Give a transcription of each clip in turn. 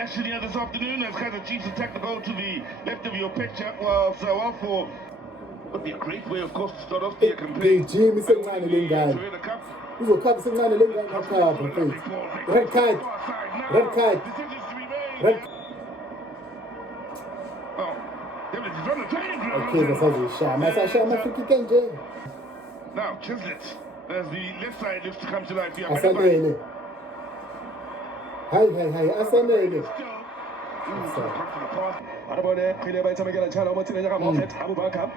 action here this afternoon as Kaiser Chiefs attack the goal to the left of your picture. Well, so off for would be a great way, of course, to start off the campaign. Jimmy sencane lengane. Uzokhapha sencane lengane ngaphapha mfethu. Red card. Red card. Red. Okay, zasazishaya. Masashaya mafiki nje. Now, Chislett, as the left side looks to come to life here. Asanele. Hi, asanele. Arabone, Pile by Tamagala Channel, what's in the Moffat, Abu Bakar.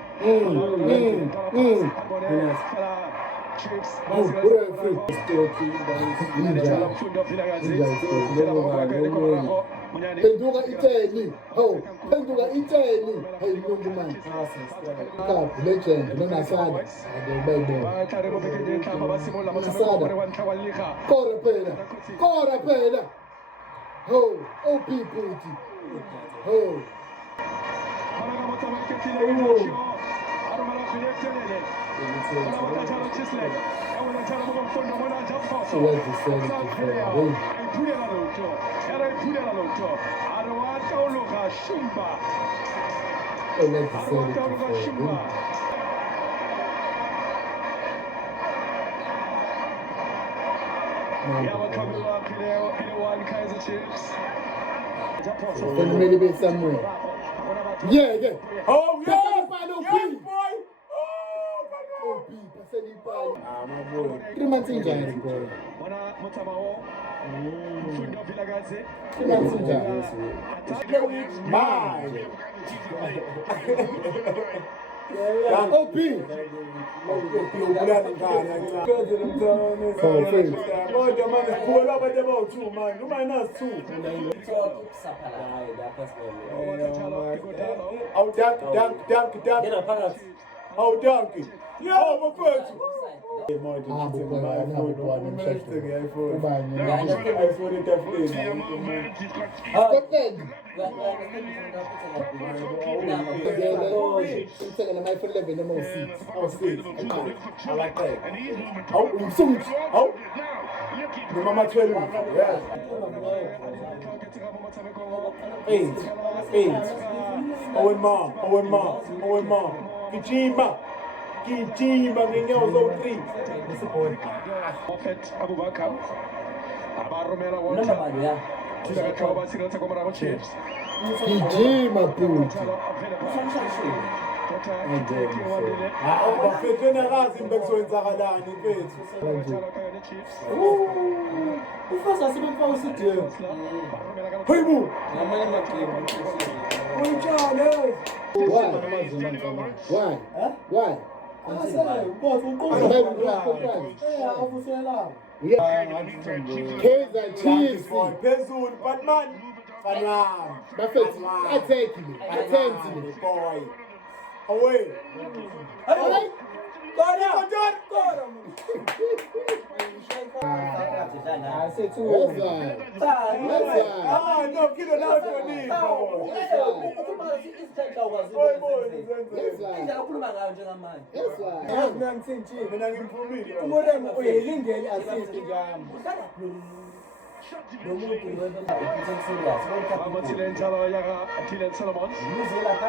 Chips, Penduka iteni. Ho, penduka iteni. Hey, Mungu man. Cup legend, Nasada. Kora pela. Ho, OP Puti. Ho. Maybe be somewhere. Yeah. Oh, yeah! Yes, boy! my boy. 3 months in January, boy. 3 months in January. Mine! OP. Oh, donkey. Yo, my person. I like that. Oh, Mama 12. Yeah. 8. Owen Ma. Kijima ngenyawo zo-3. Moffat, Abu Bakar. Abaromela Water. Chips. Kijima Puti. Bafethu nakazi bekuzokwenzakalani mfethu. Ufasa sebemfaka usidini. Hayibo. Why? Kaiser Chiefs. Phezulu Batman. Fanwami. Bafethu attack me. Boy. Away. Alright. Kora. No, kilo na woni. Mina ngimphumile. Umuremo uyilingeli assist njalo.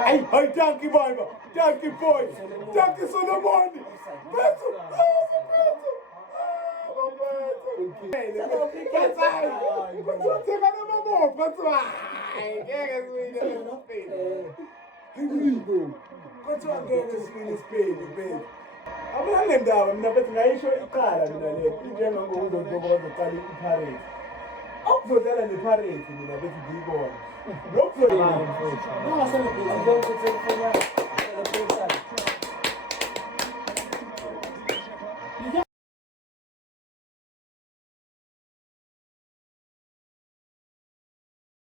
Hey, donkey boy. Donkey Solomon. Amanye ndawo mina bethi ngayisho iqala mina le njengokuzoqala iPirates. Awuzodlala nePirates mina bethi ngiyibona. Lokuzodlala.